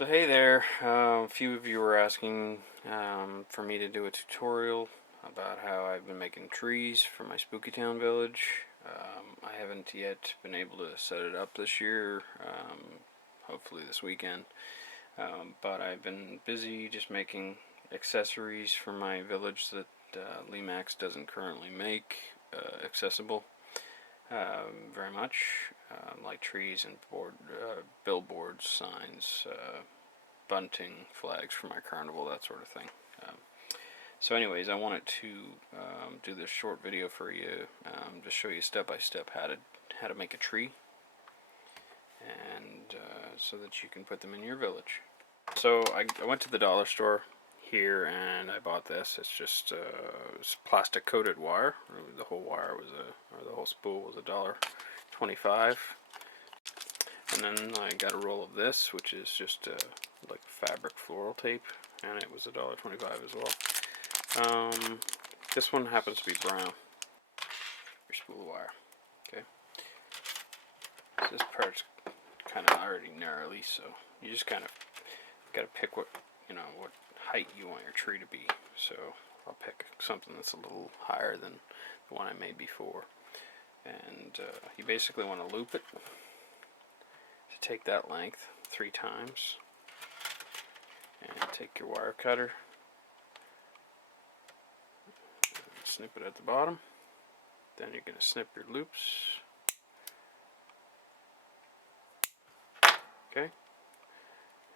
So hey there, a few of you were asking for me to do a tutorial about how I've been making trees for my Spookytown village. I haven't yet been able to set it up this year, hopefully this weekend, but I've been busy just making accessories for my village that Lemax doesn't currently make accessible very much, like trees and billboards, signs, bunting, flags for my carnival, that sort of thing. So anyways, I wanted to do this short video for you, just show you step by step how to make a tree, and so that you can put them in your village. So I went to the dollar store here and I bought this. It's just it's plastic coated wire. The whole wire was the whole spool was $1.25. And then I got a roll of this, which is just like fabric floral tape, and it was $1.25 as well. This one happens to be brown. Your spool of wire. Okay. So this part's kind of already gnarly, so you just kind of got to pick what height you want your tree to be. So I'll pick something that's a little higher than the one I made before, and you basically want to loop it. So take that length 3 times and take your wire cutter and snip it at the bottom. Then you're going to snip your loops. Okay.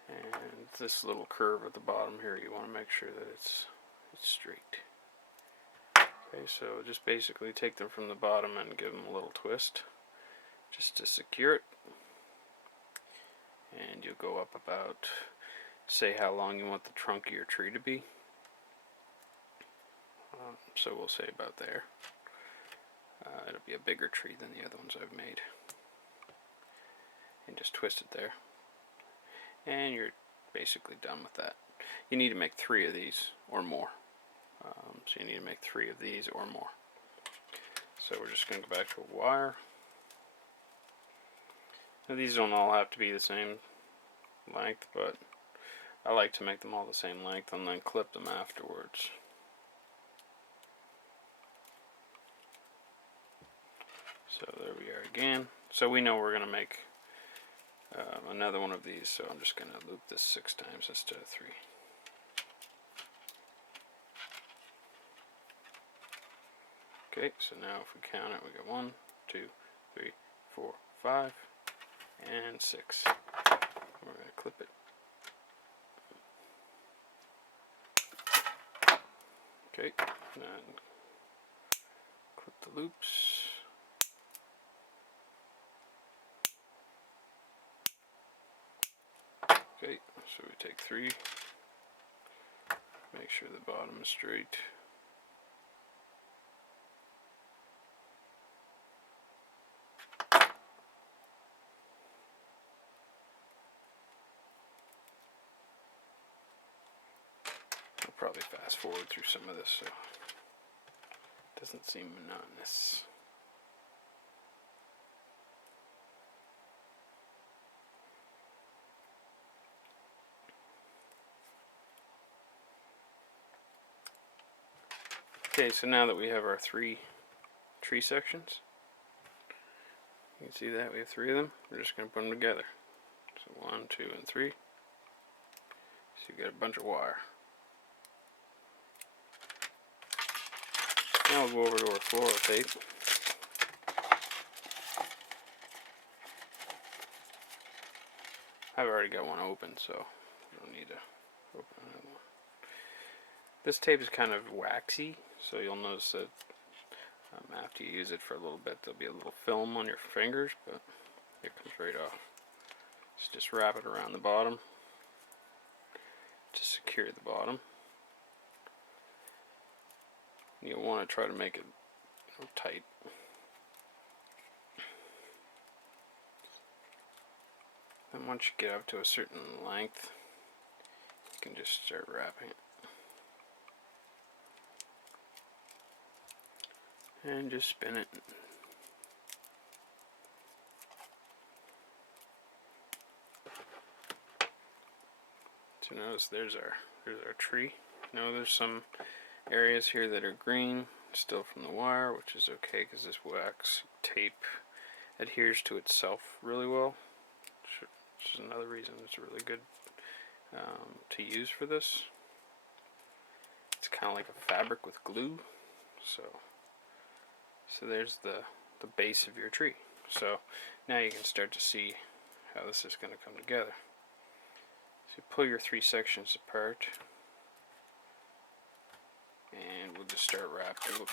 And this little curve at the bottom here, you want to make sure that it's straight. Okay, so just basically take them from the bottom and give them a little twist just to secure it. And you'll go up about, say how long you want the trunk of your tree to be. So we'll say about there. It'll be a bigger tree than the other ones I've made. And just twist it there. And you're basically done with that. You need to make 3 of these or more. So you need to make 3 of these or more. So we're just going to go back to a wire. Now these don't all have to be the same length, but I like to make them all the same length and then clip them afterwards. So there we are again. So we know we're going to make another one of these, so I'm just going to loop this 6 times instead of 3. Okay, so now if we count it, we got 1, 2, 3, 4, 5, and 6. We're going to clip it. Okay, then clip the loops. Okay, so we take 3, make sure the bottom is straight. I'll probably fast forward through some of this so it doesn't seem monotonous. Okay, so now that we have our 3 tree sections, you can see that we have 3 of them. We're just going to put them together. So 1, 2, and 3. So you got a bunch of wire. Now we'll go over to our floral tape. I've already got one open, so you don't need to open another one. This tape is kind of waxy, so you'll notice that after you use it for a little bit, there'll be a little film on your fingers, but it comes right off. So just wrap it around the bottom to secure the bottom. You'll want to try to make it tight. And once you get up to a certain length, you can just start wrapping it. And just spin it. So notice there's our tree. Now there's some areas here that are green, still from the wire, which is okay because this wax tape adheres to itself really well, which is another reason it's really good to use for this. It's kind of like a fabric with glue. So there's the base of your tree. So now you can start to see how this is going to come together. So you pull your 3 sections apart, and we'll just start wrapping.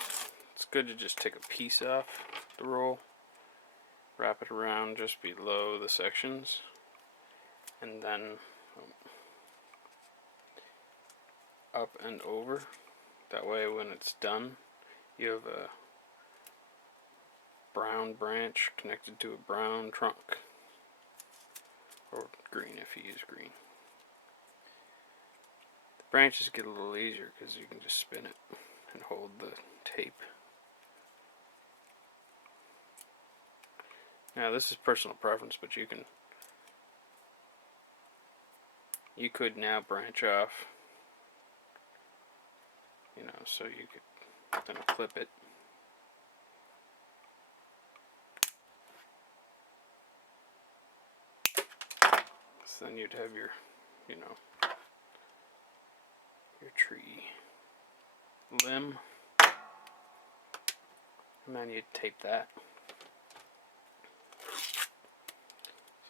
It's good to just take a piece off the roll, wrap it around just below the sections, and then up and over. That way when it's done, you have a brown branch connected to a brown trunk, or green if you use green. The branches get a little easier because you can just spin it and hold the tape. Now this is personal preference, but you could now branch off, so you could then clip it. So then you'd have your tree limb, and then you'd tape that.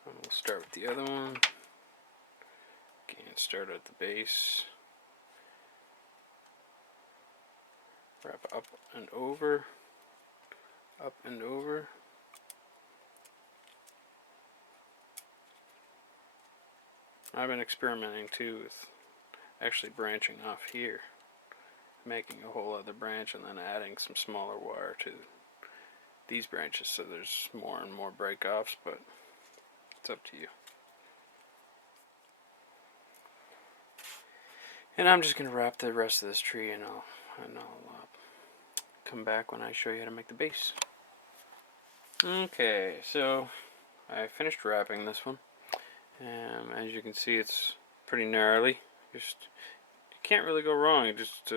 So we'll start with the other one. Again, start at the base, wrap up and over, up and over. I've been experimenting too with actually branching off here, making a whole other branch and then adding some smaller wire to these branches so there's more and more break-offs, but it's up to you. And I'm just going to wrap the rest of this tree, and I'll come back when I show you how to make the base. Okay, so I finished wrapping this one. As you can see, it's pretty gnarly. You can't really go wrong. You just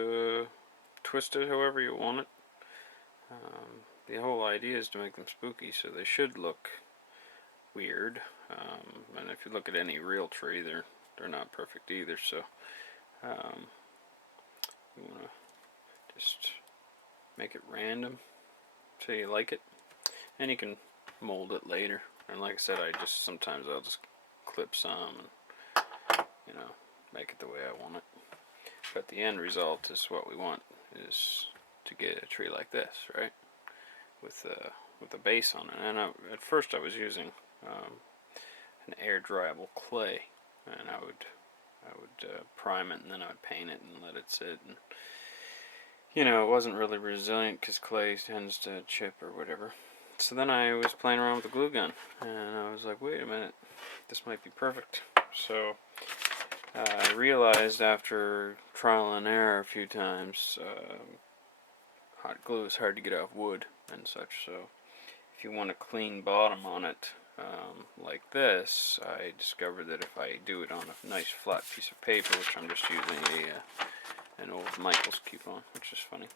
twist it however you want it. The whole idea is to make them spooky, so they should look weird. And if you look at any real tree, they're not perfect either. So you want to just make it random so you like it, and you can mold it later. And like I said, sometimes I'll just clip some and make it the way I want it. But the end result is what we want, is to get a tree like this, right? With a base on it. And at first I was using an air dryable clay, and I would prime it, and then I would paint it and let it sit. And it wasn't really resilient because clay tends to chip or whatever. So then I was playing around with the glue gun, and I was like, wait a minute, this might be perfect. So I realized after trial and error a few times, hot glue is hard to get off wood and such. So if you want a clean bottom on it, like this, I discovered that if I do it on a nice flat piece of paper, which I'm just using an old Michael's coupon, which is funny,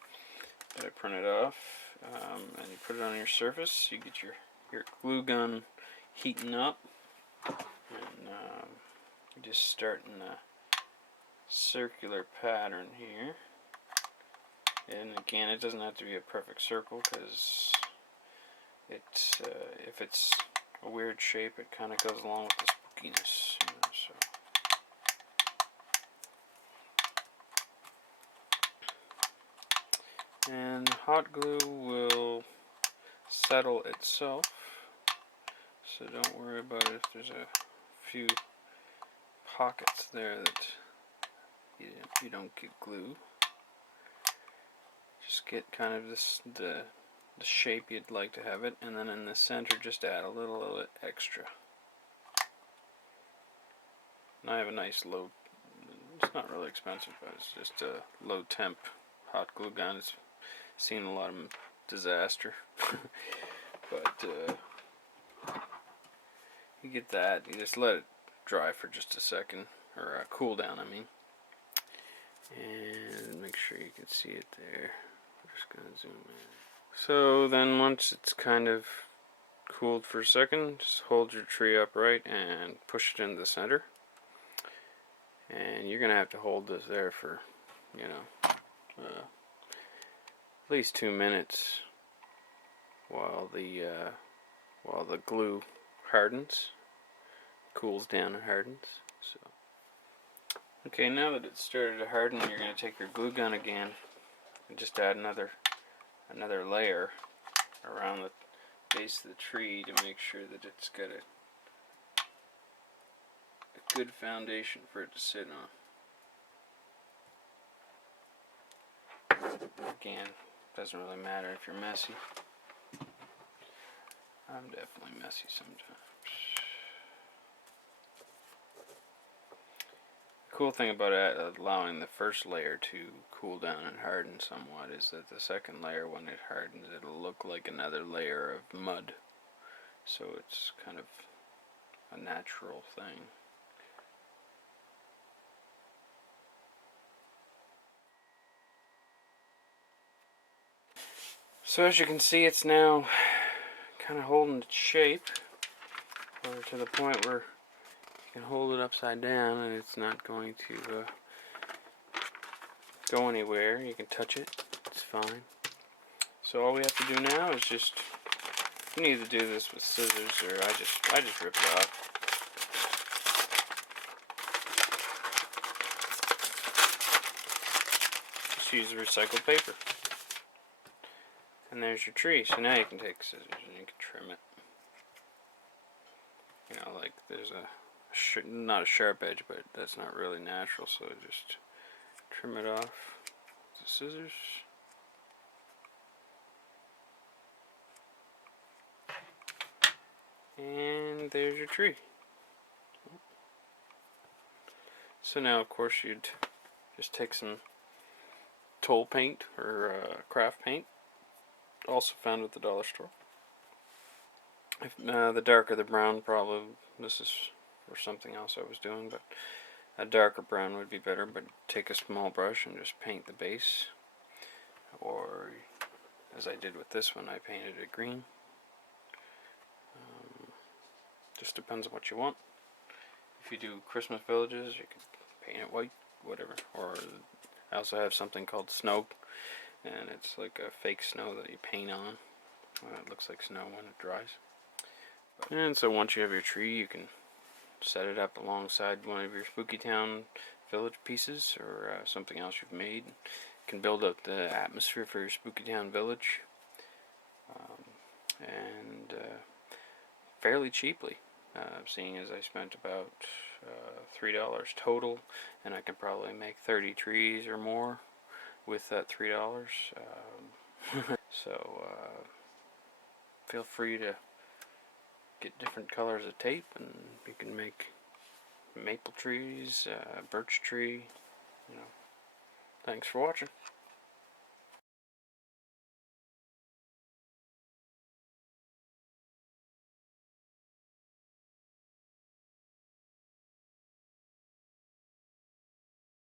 but I print it off, and you put it on your surface. You get your glue gun heating up, and you just start in a circular pattern here. And again, it doesn't have to be a perfect circle, because if it's a weird shape, it kind of goes along with the spookiness, so. And hot glue will settle itself, so don't worry about it if there's a few pockets there that you don't get glue. Just get kind of the shape you'd like to have it, and then in the center just add a little bit extra. And I have a nice low, it's not really expensive, but it's just a low temp hot glue gun. It's seen a lot of disaster. But you get that, you just let it dry for just a second, or cool down, I mean. And make sure you can see it there. We're just gonna zoom in. So then once it's kind of cooled for a second, just hold your tree upright and push it into the center. And you're gonna have to hold this there for, you know, at least 2 minutes while the glue hardens, cools down and hardens. So, okay, now that it's started to harden, you're gonna take your glue gun again and just add another layer around the base of the tree to make sure that it's got a good foundation for it to sit on. Again, doesn't really matter if you're messy. I'm definitely messy sometimes. The cool thing about allowing the first layer to cool down and harden somewhat is that the second layer, when it hardens, it'll look like another layer of mud. So it's kind of a natural thing. So as you can see, it's now kind of holding its shape, or to the point where you can hold it upside down and it's not going to go anywhere. You can touch it, it's fine. So all we have to do now is just, you can either do this with scissors, or I just rip it off. Just use recycled paper. And there's your tree. So now you can take scissors and you can trim it. You know, like there's not a sharp edge, but that's not really natural, so just trim it off with the scissors. And there's your tree. So now, of course, you'd just take some Toll paint or craft paint, also found at the dollar store. If, the darker the brown, probably this is for something else I was doing, but a darker brown would be better. But take a small brush and just paint the base, or as I did with this one, I painted it green. Just depends on what you want. If you do Christmas villages, you can paint it white, whatever. Or I also have something called snow, and it's like a fake snow that you paint on. It looks like snow when it dries. And so once you have your tree, you can set it up alongside one of your Spookytown village pieces, or something else you've made. You can build up the atmosphere for your Spookytown village, and fairly cheaply. Seeing as I spent about $3 total, and I can probably make 30 trees or more with that $3. So feel free to get different colors of tape, and you can make maple trees, birch tree. You know. Thanks for watching.